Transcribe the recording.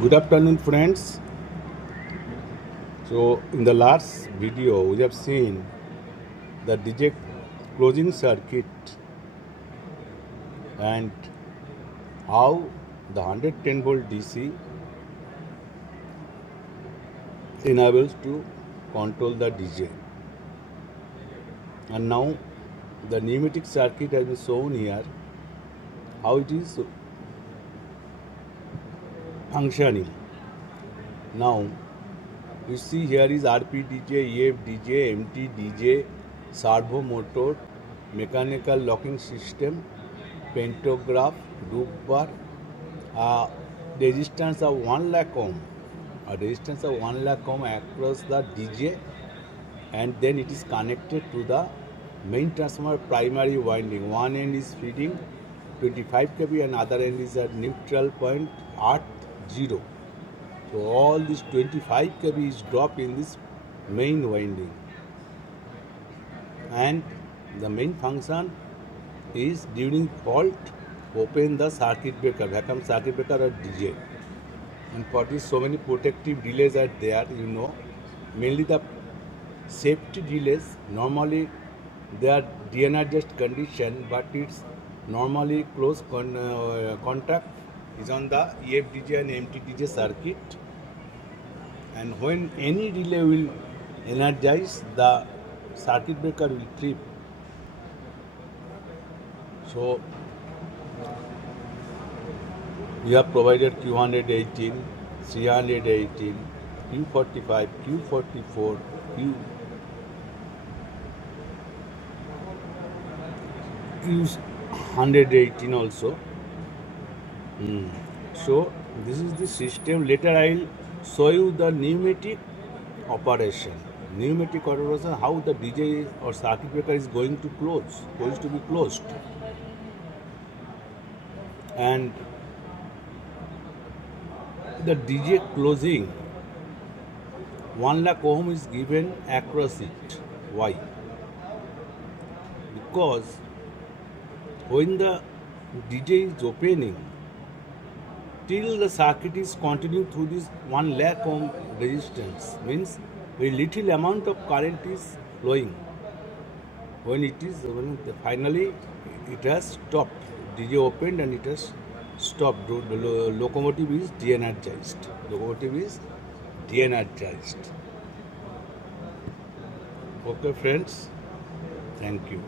Good afternoon, friends. So in the last video we have seen the DJ closing circuit and how the 110 volt DC enables to control the DJ. And now the pneumatic circuit has been shown here, how it is functioning. Now you see here is RPDJ, EFDJ, MTDJ, servo motor, mechanical locking system, pantograph, loop bar, resistance of 1 lakh ohm, a resistance of 1 lakh ohm across the DJ, and then it is connected to the main transformer primary winding. One end is feeding 25 kV and other end is at neutral point at 0. So all this 25 kV is dropped in this main winding, and the main function is during fault open the circuit breaker, vacuum circuit breaker or DJ. And for this so many protective relays are there, mainly the safety relays. Normally they are de-energized condition, but it's normally close contact is on the EFDJ and MTDJ circuit, and when any relay will energize, the circuit breaker will trip. So we have provided Q118, C118, Q45, Q44, Q118 also. So this is the system. Later I will show you the pneumatic operation. How the DJ or circuit breaker is going to be closed. And the DJ closing 1 lakh ohm is given across it. Why? Because when the DJ is opening, till the circuit is continuing through this 1 lakh ohm resistance, means a little amount of current is flowing. When finally it has stopped, DJ opened and it has stopped. The locomotive is de-energized. Okay, friends. Thank you.